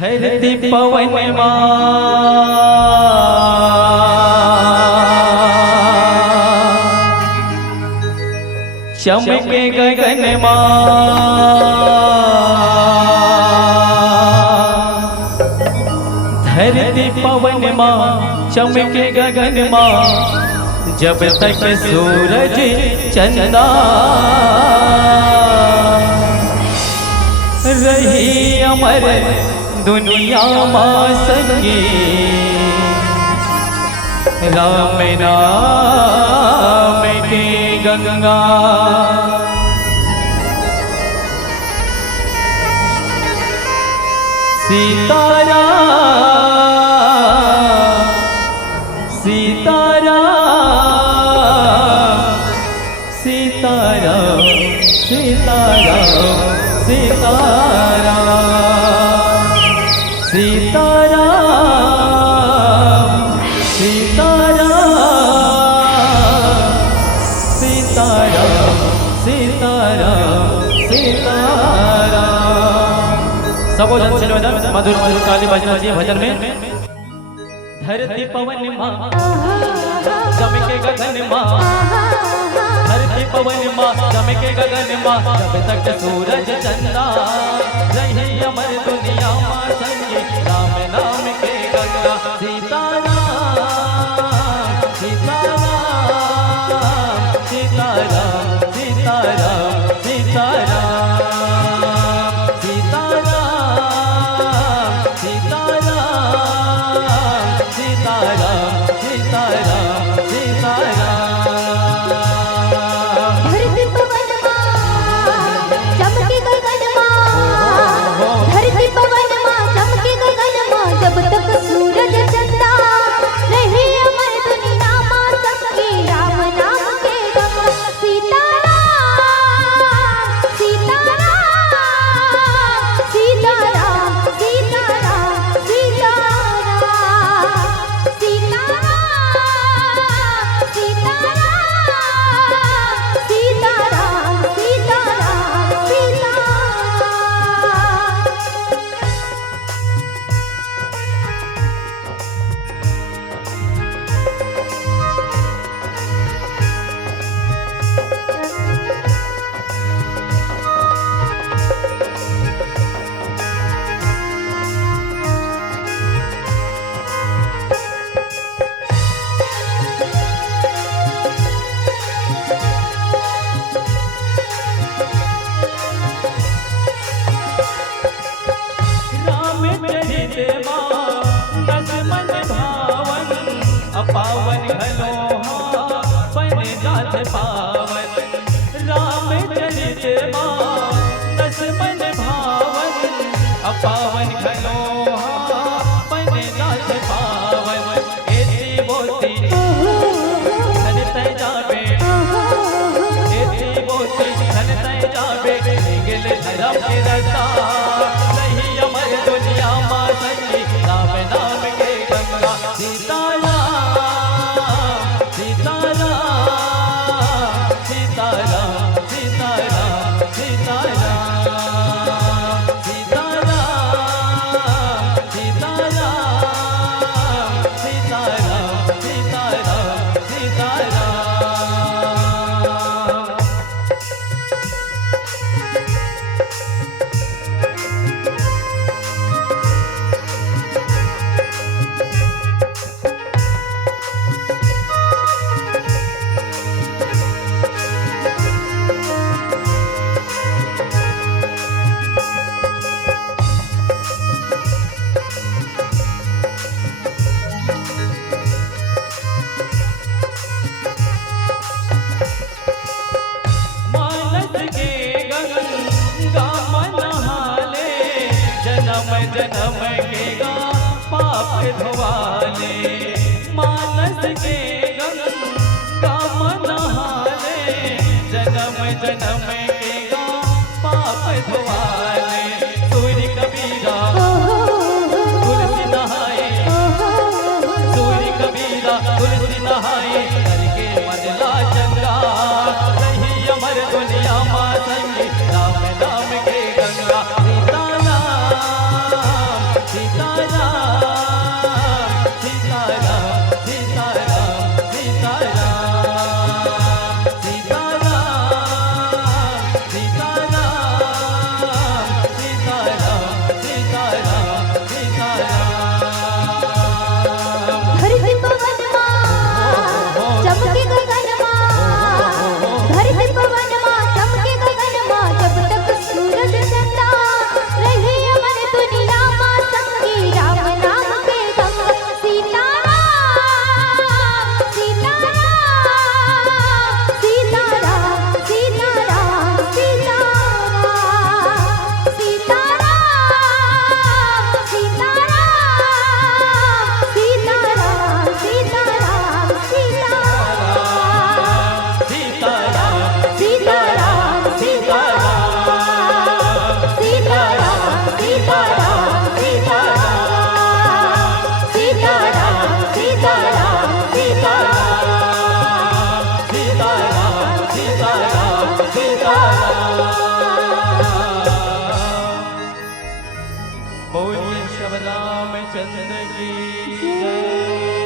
धरती पवन चमके गगन धरती पवन चमके गगन जब तक सूरज चंदा रही अमर दुनिया माँ संगी राम नाम की गंगा सीताराम सीताराम सीताराम सीताराम सीताराम सीताराम सीताराम सीताराम सीताराम सीताराम। सबो जन से निवेदन मधुर मधुर काली भजन जी भजन में धरती पवन माँ चमके गगन माँ धरती पवन माँ चमके गगन माँ जब तक सूरज चंदा रही अमर दुनिया माँ संगी राम नाम के गंगा सीताराम सीताराम सीताराम सीताराम सीताराम सीताराम सीताराम सीताराम सीताराम सीताराम। जब तक सूरज चंदा रहे अमर दुनिया माँ संगी राम नाम के गंगा सीताराम सीताराम सीताराम सीताराम सीताराम सीताराम सीताराम सीताराम सीताराम पावन घलोहा बन जात पावन राम चरित दस मन भावन अपावन घलोहा बन जात पावन एती बोती धन तय जाबे एती बोती धन तय जाबे गेल धर्म के रता रही अमर दुनिया माँ संगी राम नाम के गंगा सीताराम जन्म के गा पाप धोवाले मानस के गंगा नहाले जन्म जन्म के गा पाप धोवाले सूर्य कबीरा तुलसी नहाए सूर्य कबीरा तुलसी नहाए करके मजला चंगा रही अमर दुनिया माँ संगी राम नाम के गंगा सीताराम बोलिए शिव रामचंद्र की जय।